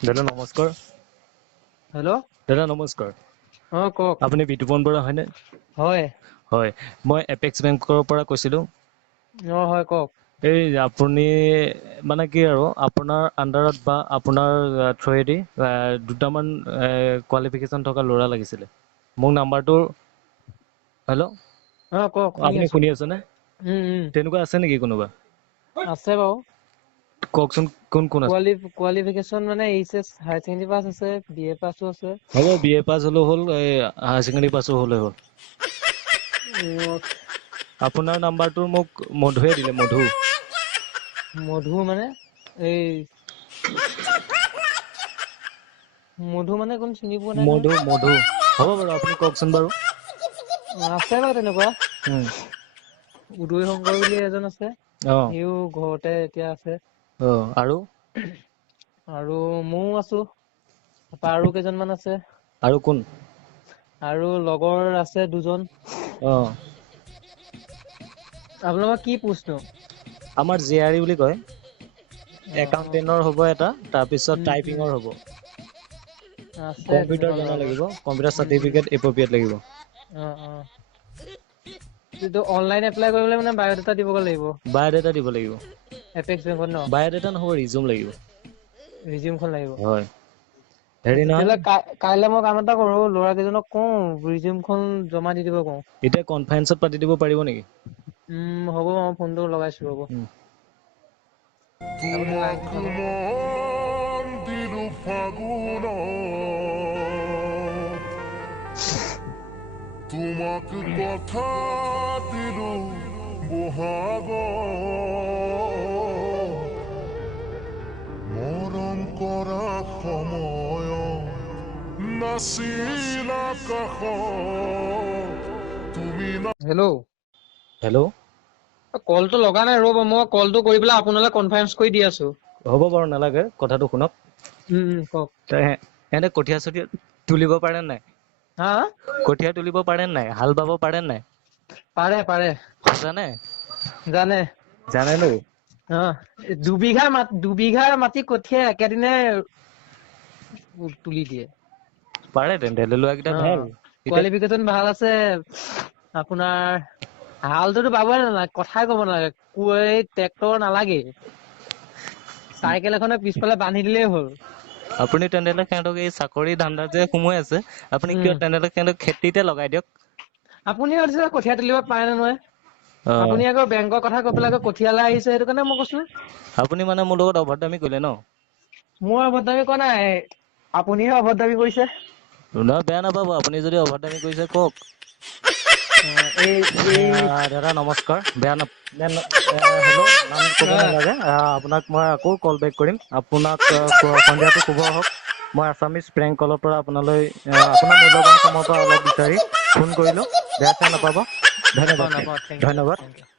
দাদা নমস্কাৰ। হেল্ল' দাদা নমস্কাৰ। কওক। আপুনি বিতুপন বৰা হয়নে? হয় হয়, মই এপেক্স বেংকৰ পৰা কৈছিলোঁ। হয় কওক। এই আপুনি মানে কি আৰু আপোনাৰ আণ্ডাৰত বা আপোনাৰ থ্ৰুৱেদি দুটামান কোৱালিফিকেশ্যন থকা ল'ৰা লাগিছিলে। মোক নাম্বাৰটো হেল্ল' কওক আপুনি আছো শুনি আছেনে? উম তেনেকুৱা আছে নেকি কোনোবা? আছে বাৰু। কওকচোন কোন কোন আছে? কোৱালিফিকেশ্যন মানে এইচএছ হায়াৰ ছেকেণ্ডেৰী পাছ আছে, BA পাছো আছে। হ'ব, BA পাছ হ'লেও হ'ল, হায়াৰ ছেকেণ্ডেৰী পাছো হ'লেও হ'ল। আপোনাৰ নাম্বাৰটো মোক মধুয়ে দিলে, মধু। মধু মানে এই মধু মানে কোন চিনি পোৱা নাই নহয়। মধু হ'ব বাৰু, আপুনি কওকচোন বাৰু। আছে বাৰু তেনেকুৱা। উম, উদয় শংকৰ বুলি এজন আছে, অঁ সিও ঘৰতে এতিয়া আছে। আৰু আৰু ময়ও আছো, তাৰপা আৰু কেইজনমান আছে। আৰু কোন? আৰু লগৰ আছে দুজন। অ'। আপোনালোকৰ কি পোষ্ট নো? আমাৰ জীয়াৰী বুলি কয়। অ অ একাউণ্টেন্টৰ হ'ব এটা, তাৰপিছত উম টাইপিঙৰ হ'ব। আছে তেনেকুৱা কম্পিউটাৰ জনা ল'ৰাবোৰ লাগিব, কম্পিউটাৰ উম চাৰ্টিফিকেট এপ্ৰ'প্ৰিয়েট লাগিব। যিটো অনলাইন এপ্লাই কৰিবলৈ মানে বায়'ডাটা দিবগৈ লাগিব। বায়'ডাটা দিব লাগিব। এপেক্স বেংকত ন বায়'ডাটা নহ'ব, ৰিজিউম লাগিব। ৰিজিউমখন লাগিব। হয়, হেৰি নহয় তেতিয়াহ'লে কাইলৈ মই কাম এটা কৰো, ল'ৰা কেইজনক কওঁ ৰিজিউমখন জমা দি দিব কওঁ। এতিয়া কনফাৰেন্সত পাতি দিব পাৰিব নেকি? হ'ব, মই ফোনটো লগাইছো ৰ'ব। উম। আপুনি লাইনটো তোমাক থাকক। মন দিলো ফাগুনত, তোমাক কথা দিলো বহাগত, মৰম কৰা সময়ত নাছিলা কাষত, তুমি হেল্ল'। হেল্ল'। কলটো লগা নাই, ৰ'ব মই কলটো কৰি পেলাই আপোনালৈ কনফাৰেন্স কৰি দি আছো। হ'ব বাৰু নালাগে, কথাটো শুনক। কওক। এনে কঠীয়া-চঠীয়া তুলিব পাৰে নাই? হা? কঠীয়া তুলিব পাৰে নাই? হাল বাব পাৰে নাই? পাৰে। সঁচানে? জানে। জানে নি? দুবিঘাৰ মাটি কঠিয়া একেদিনে তুলি দিয়ে। পাৰে তেন্তে, ল'ৰাকেইটা ভাল। এতিয়া কোৱালিফিকেশ্যন ভাল আছে। আপোনাৰ হালটোতো বাবই নালাগে, কথাই কব নালাগে, ট্ৰেক্টৰ নালাগেই। চাইকেল এখনে পিছফালে বান্ধি দিলেই হ'ল। আপুনি তেনেহ'লে সিহঁতক এই চাকৰি ধান্দাত যে সোমোৱাই আছে, আপুনি কিয় তেনেহ'লে সিহঁতক খেতিতে লগাই দিয়ক। আপুনি কঠীয়া তুলিব পাৰে নে নোৱাৰে? অ', আপুনি আকৌ বেংকৰ কথা কৈ পেলাই আকৌ কঠিয়ালে আহিছে, সেইটো কাৰণে মই কৈছো। আপুনি মানে মোৰ লগত অভদ্ৰামি কৰিলে ন? মই অভদ্ৰামি কৰা নাই, আপুনিহে অভদ্ৰামি কৰিছে। নহয়, বেয়া নাপাব, আপুনি যদি অভদ্ৰামি কৰিছে কওক। এই দাদা নমস্কাৰ, হেল্ল', নাম ক'ব নালাগে। আপোনাক মই আকৌ কল বেক কৰিম, আপোনাক সন্ধিয়াটো শুভ হওক। মই আছামিছ প্ৰেংক কলৰ পৰা আপোনালৈ আপোনাৰ মূল্যৱান সময়ৰ পৰা অলপ বিচাৰি ফোন কৰিলো, বেয়া চেয়া নাপাব। নাপাওঁ ধন্যবাদ, নাপাওঁ, থেংক ইউ। ধন্যবাদ।